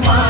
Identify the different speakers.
Speaker 1: Mama.